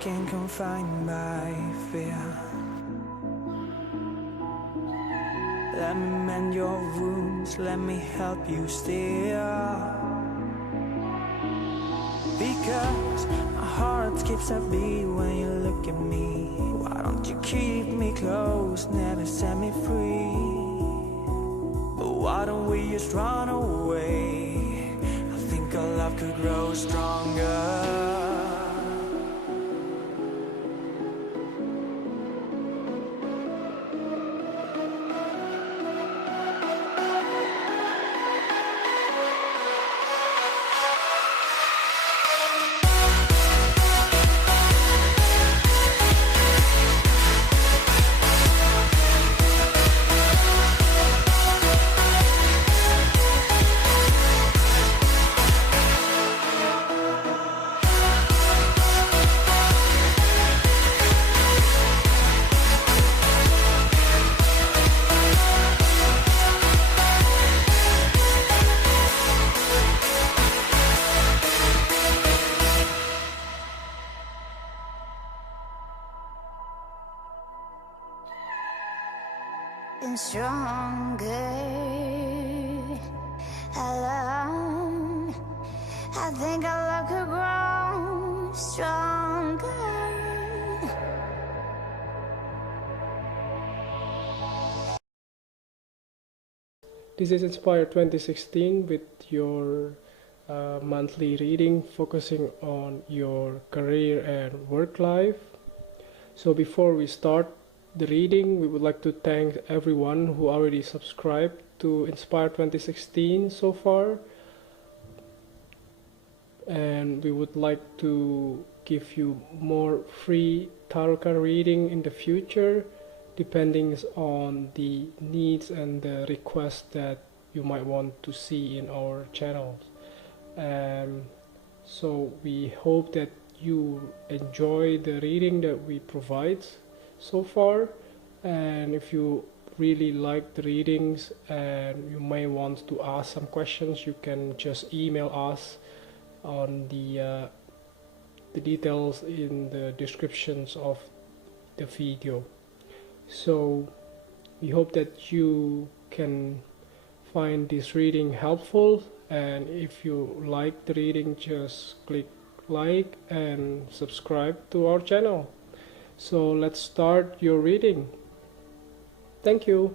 broken, confined by fear. Let me mend your wounds, let me help you steer. Because my heart skips a beat when you look at me. Why don't you keep me close, never set me free? But why don't we just run away? I think our love could grow stronger. And stronger alone. I think our love could grow stronger. This is Inspire 2016 with your monthly reading focusing on your career and work life. So before we start the reading, we would like to thank everyone who already subscribed to Inspire 2016 so far, and we would like to give you more free tarot card reading in the future, depending on the needs and the requests that you might want to see in our channels. So we hope that you enjoy the reading that we provide so far, and if you really like the readings and you may want to ask some questions, you can just email us on the details in the descriptions of the video. So we hope that you can find this reading helpful, and if you like the reading, just click like and subscribe to our channel. So let's start your reading. Thank you.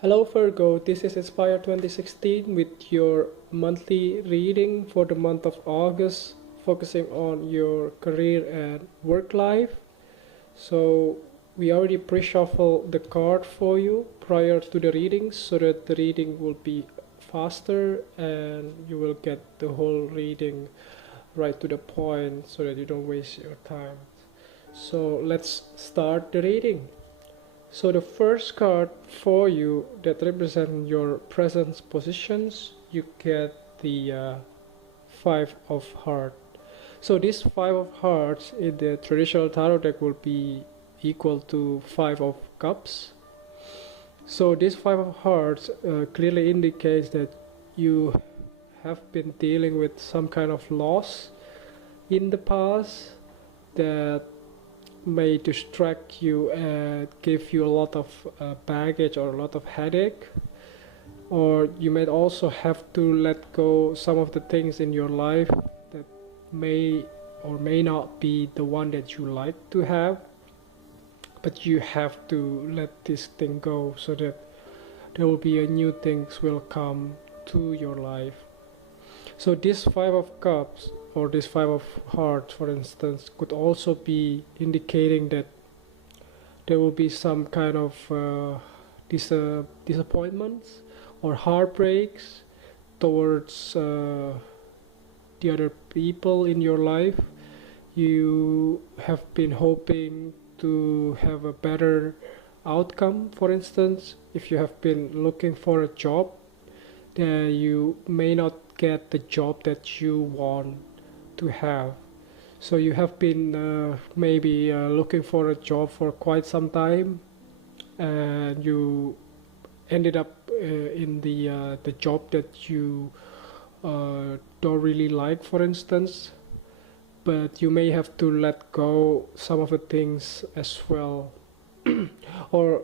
Hello Virgo, this is Inspire 2016 with your monthly reading for the month of August, focusing on your career and work life. So we already pre-shuffled the card for you prior to the reading, so that the reading will be faster and you will get the whole reading right to the point so that you don't waste your time. So let's start the reading. So the first card for you that represents your present positions, you get the Five of Hearts. So this Five of Hearts in the traditional tarot deck will be equal to Five of Cups. So this Five of Hearts clearly indicates that you have been dealing with some kind of loss in the past that may distract you and give you a lot of baggage or a lot of headache, or you may also have to let go some of the things in your life that may or may not be the one that you like to have, but you have to let this thing go so that there will be a new things will come to your life. So this Five of Cups or this Five of Hearts, for instance, could also be indicating that there will be some kind of disappointments or heartbreaks towards the other people in your life. You have been hoping to have a better outcome. For instance, if you have been looking for a job, then you may not get the job that you want to have. So you have been maybe looking for a job for quite some time, and you ended up in the job that you don't really like, for instance, but you may have to let go some of the things as well. Or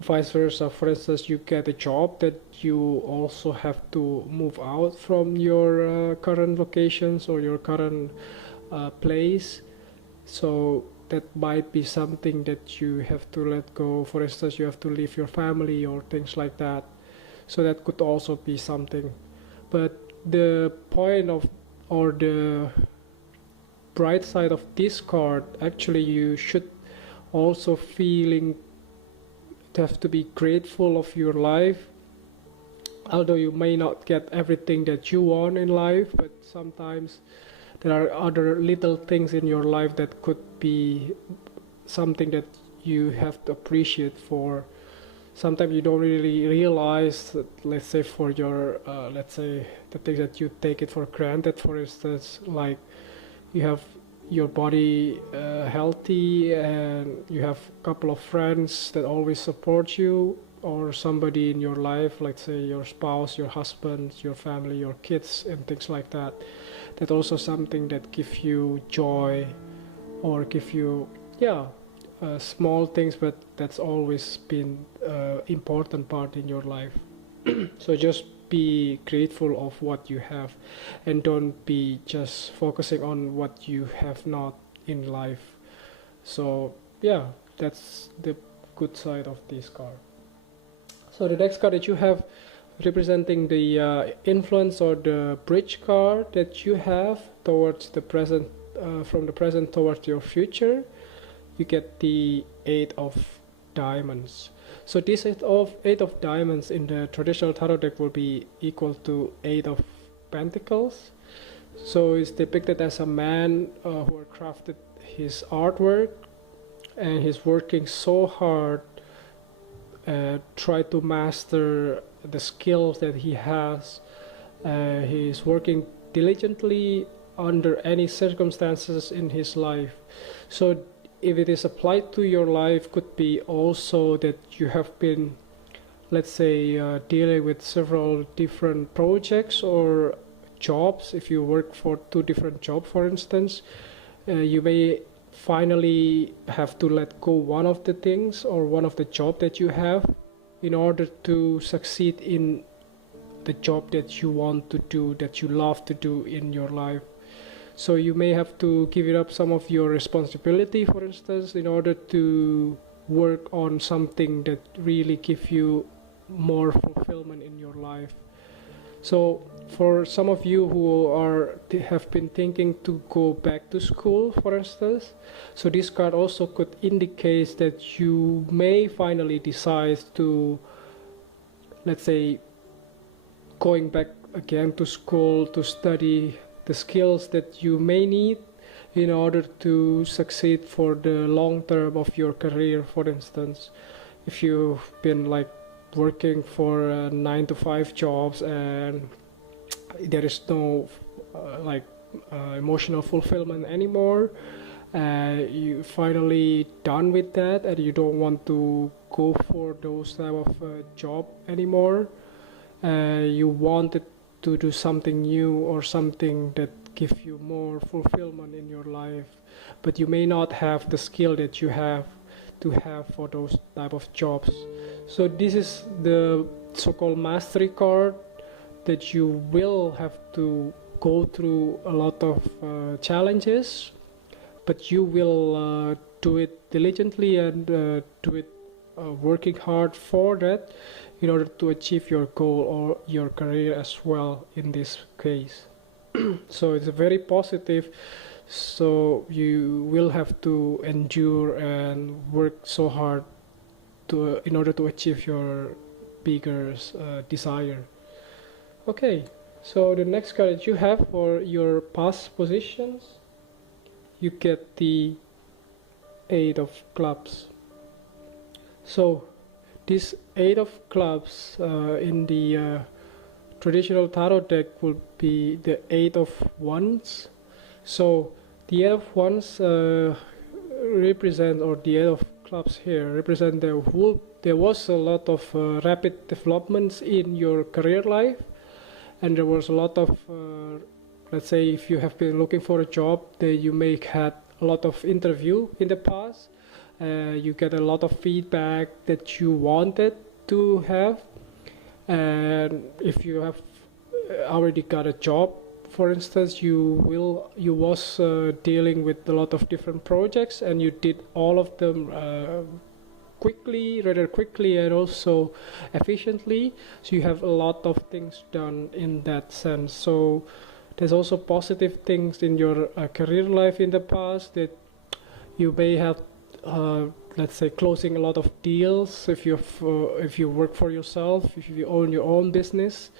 vice versa. For instance, you get a job that you also have to move out from your current locations or your current place. So that might be something that you have to let go. For instance, you have to leave your family or things like that. So that could also be something. But the point of, or the bright side of this card, actually you should also feeling to have to be grateful of your life. Although you may not get everything that you want in life, but sometimes there are other little things in your life that could be something that you have to appreciate for. Sometimes you don't really realize that, let's say for your, let's say the things that you take it for granted, for instance, like you have your body healthy and you have a couple of friends that always support you, or somebody in your life, like say your spouse, your husband, your family, your kids, and things like that. That's also something that give you joy, or give you, small things, but that's always been important part in your life. So just be grateful of what you have, and don't be just focusing on what you have not in life. So yeah, that's the good side of this card. So the next card that you have, representing the influence or the bridge card that you have towards the present, from the present towards your future, you get the 8 of diamonds. So this 8 of diamonds in the traditional tarot deck will be equal to 8 of pentacles. So it's depicted as a man who crafted his artwork, and he's working so hard, try to master the skills that he has. He's working diligently under any circumstances in his life. So if it is applied to your life, could be also that you have been, let's say, dealing with several different projects or jobs. If you work for 2 different jobs, for instance, you may finally have to let go one of the things or one of the job that you have in order to succeed in the job that you want to do, that you love to do in your life. So you may have to give it up some of your responsibility, for instance, in order to work on something that really gives you more fulfillment in your life. So for some of you who have been thinking to go back to school, for instance, so this card also could indicate that you may finally decide to, let's say, going back again to school to study the skills that you may need in order to succeed for the long term of your career. For instance, if you've been like working for 9-to-5 jobs and there is no emotional fulfillment anymore, you finally done with that and you don't want to go for those type of job anymore, you wanted to do something new or something that give you more fulfillment in your life, but you may not have the skill that you have to have for those type of jobs. So this is the so-called mastery card, that you will have to go through a lot of challenges, but you will do it diligently and do it working hard for that in order to achieve your goal or your career as well in this case. So it's very positive. So you will have to endure and work so hard to in order to achieve your bigger desire. Okay, so the next card that you have for your past positions, you get the 8 of clubs. So this 8 of clubs in the traditional tarot deck will be the 8 of wands. So the 8 of wands represent, or the 8 of clubs here represent there was a lot of rapid developments in your career life, and there was a lot of let's say if you have been looking for a job, that you may had a lot of interview in the past, you get a lot of feedback that you wanted to have, and if you have already got a job, for instance, you was dealing with a lot of different projects, and you did all of them rather quickly and also efficiently, so you have a lot of things done in that sense. So there's also positive things in your career life in the past, that you may have let's say closing a lot of deals if you work for yourself, if you own your own business,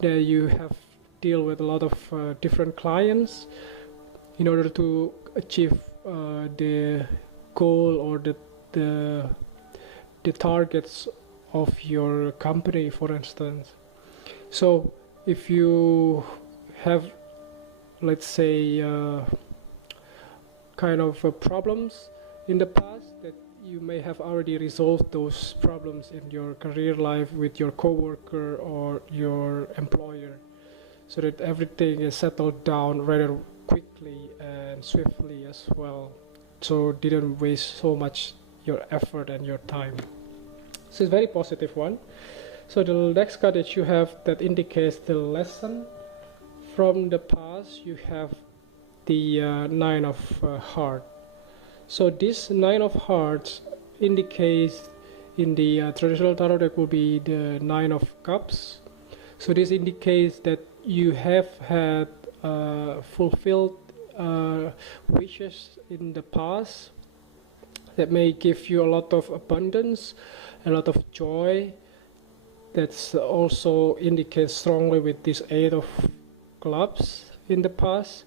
that you have deal with a lot of different clients in order to achieve the goal or the targets of your company, for instance. So if you have, let's say, kind of problems in the past, that you may have already resolved those problems in your career life with your coworker or your employer, so that everything is settled down rather quickly and swiftly as well, so didn't waste so much your effort and your time. So it's a very positive one. So the next card that you have that indicates the lesson from the past, you have the Nine of Hearts. So this Nine of Hearts indicates in the traditional tarot deck will be the Nine of Cups. So this indicates that you have had fulfilled wishes in the past that may give you a lot of abundance, a lot of joy. That's also indicates strongly with this Eight of Clubs in the past.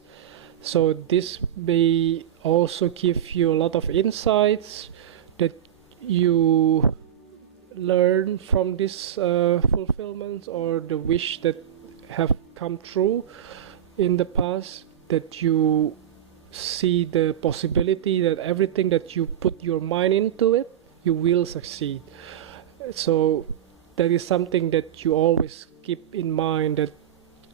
So this may also give you a lot of insights that you learn from this fulfillment or the wish that have come true in the past, that you see the possibility that everything that you put your mind into it, you will succeed. So that is something that you always keep in mind, that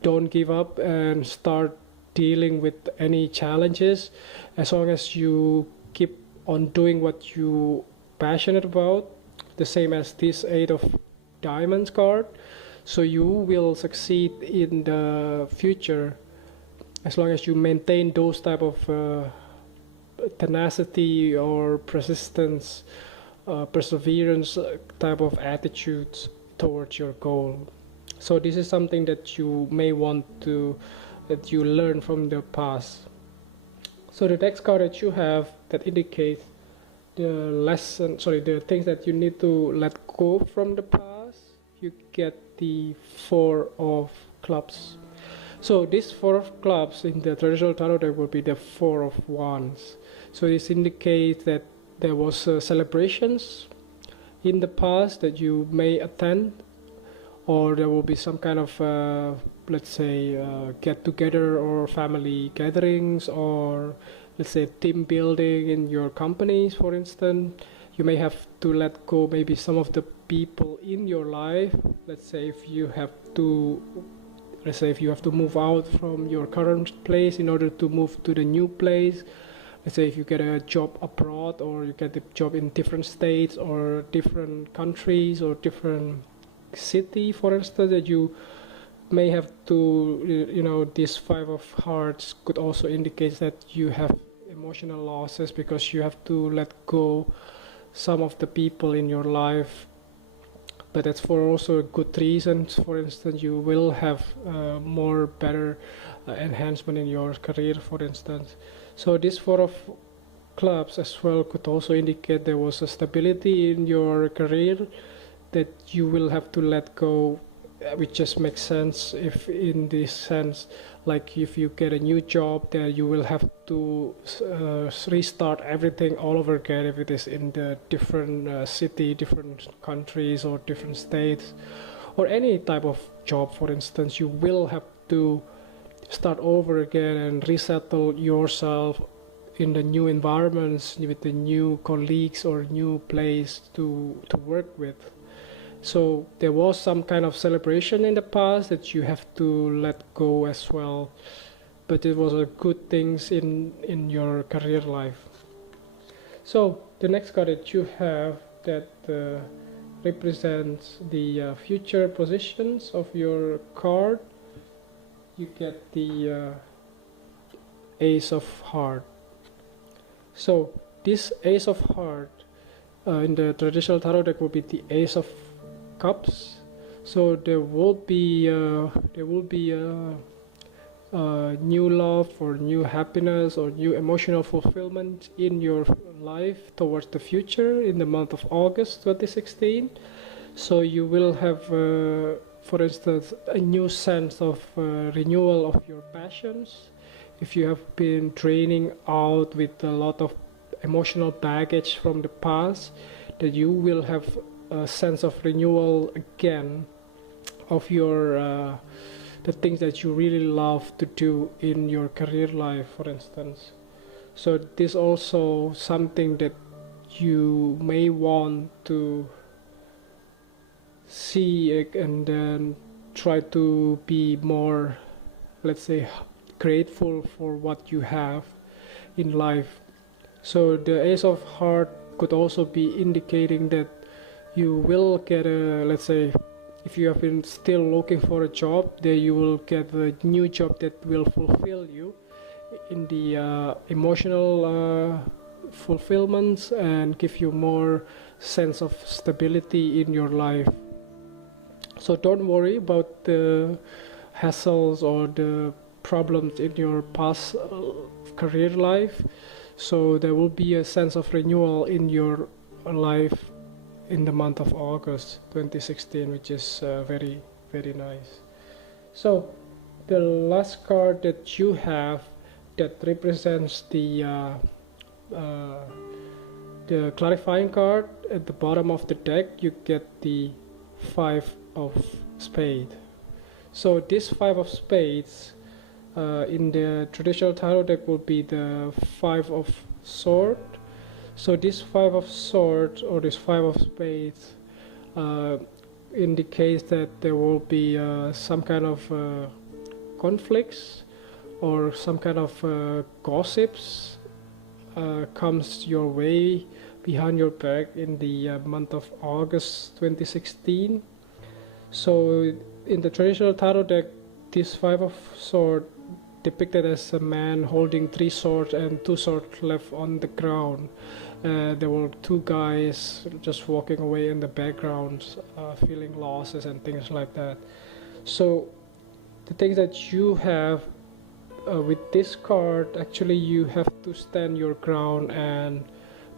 don't give up and start dealing with any challenges. As long as you keep on doing what you passionate about, the same as this Eight of Diamonds card, so you will succeed in the future as long as you maintain those type of tenacity or persistence, perseverance type of attitudes towards your goal. So this is something that you may want to, that you learn from the past. So the next card that you have that indicates the things that you need to let go from the past, you get the Four of Clubs. So this Four of Clubs in the traditional tarot deck will be the Four of Wands. So this indicates that there was celebrations in the past that you may attend, or there will be some kind of let's say get together or family gatherings, or let's say team building in your companies, for instance. You may have to let go maybe some of the people in your life. Let's say if you have to move out from your current place in order to move to the new place. Let's say if you get a job abroad, or you get a job in different states or different countries or different city, for instance, that you may have to, this Five of Hearts could also indicate that you have emotional losses because you have to let go some of the people in your life, but that's for also good reasons. For instance, you will have more better enhancement in your career, for instance. So this Four of Clubs as well could also indicate there was a stability in your career that you will have to let go, which just makes sense if in this sense, like if you get a new job there, you will have to restart everything all over again if it is in the different city, different countries or different states, or any type of job, for instance. You will have to start over again and resettle yourself in the new environments with the new colleagues or new place to work with. So there was some kind of celebration in the past that you have to let go as well. but it was a good things in your career life. So the next card that you have that represents the future positions of your card, you get the Ace of Heart. So this Ace of Heart in the traditional tarot deck will be the Ace of Cups. So there will be new love or new happiness or new emotional fulfillment in your life towards the future in the month of August 2016. So you will have, for instance, a new sense of renewal of your passions. If you have been draining out with a lot of emotional baggage from the past, that you will have a sense of renewal again of your the things that you really love to do in your career life, for instance. So this also something that you may want to see and then try to be more, let's say, grateful for what you have in life. So the Ace of Heart could also be indicating that you will get a, let's say, if you have been still looking for a job, then you will get a new job that will fulfill you in the emotional fulfillments and give you more sense of stability in your life. So don't worry about the hassles or the problems in your past career life. So there will be a sense of renewal in your life in the month of August 2016, which is very, very nice. So the last card that you have that represents the clarifying card at the bottom of the deck, you get the Five of Spades. So this Five of Spades in the traditional tarot deck will be the Five of Swords. So this Five of Swords or this Five of Spades indicates that there will be some kind of conflicts or some kind of gossips comes your way behind your back in the month of August 2016. So in the traditional tarot deck, this Five of Swords depicted as a man holding 3 swords and 2 swords left on the ground. There were 2 guys just walking away in the background, feeling losses and things like that. So the things that you have with this card, actually you have to stand your ground and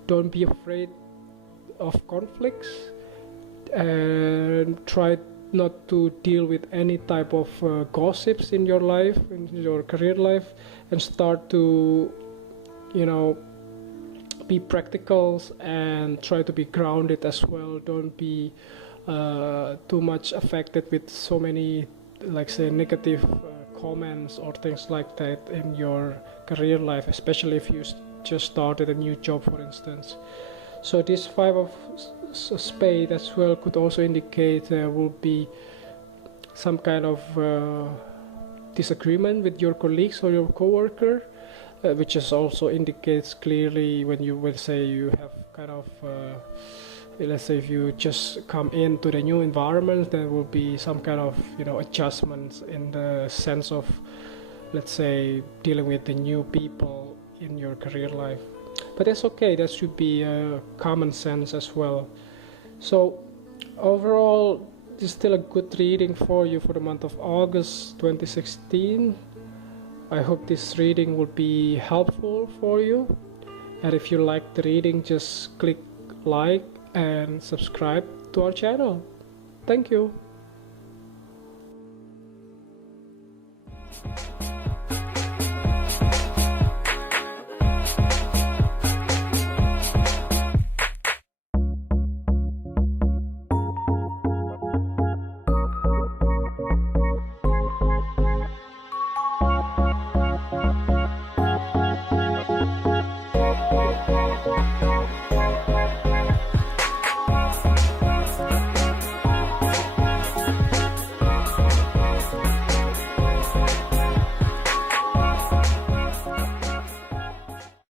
don't be afraid of conflicts and try not to deal with any type of gossips in your life, in your career life, and start to, you know, be practical and try to be grounded as well. Don't be too much affected with so many, like say, negative comments or things like that in your career life, especially if you just started a new job, for instance. So this Five of Spades as well could also indicate there will be some kind of disagreement with your colleagues or your coworker, which is also indicates clearly when you will say you have kind of let's say if you just come into the new environment, there will be some kind of, you know, adjustments in the sense of, let's say, dealing with the new people in your career life. But that's okay, that should be common sense as well. So overall, it's still a good reading for you for the month of August 2016. I hope this reading will be helpful for you. And if you like the reading, just click like and subscribe to our channel. Thank you.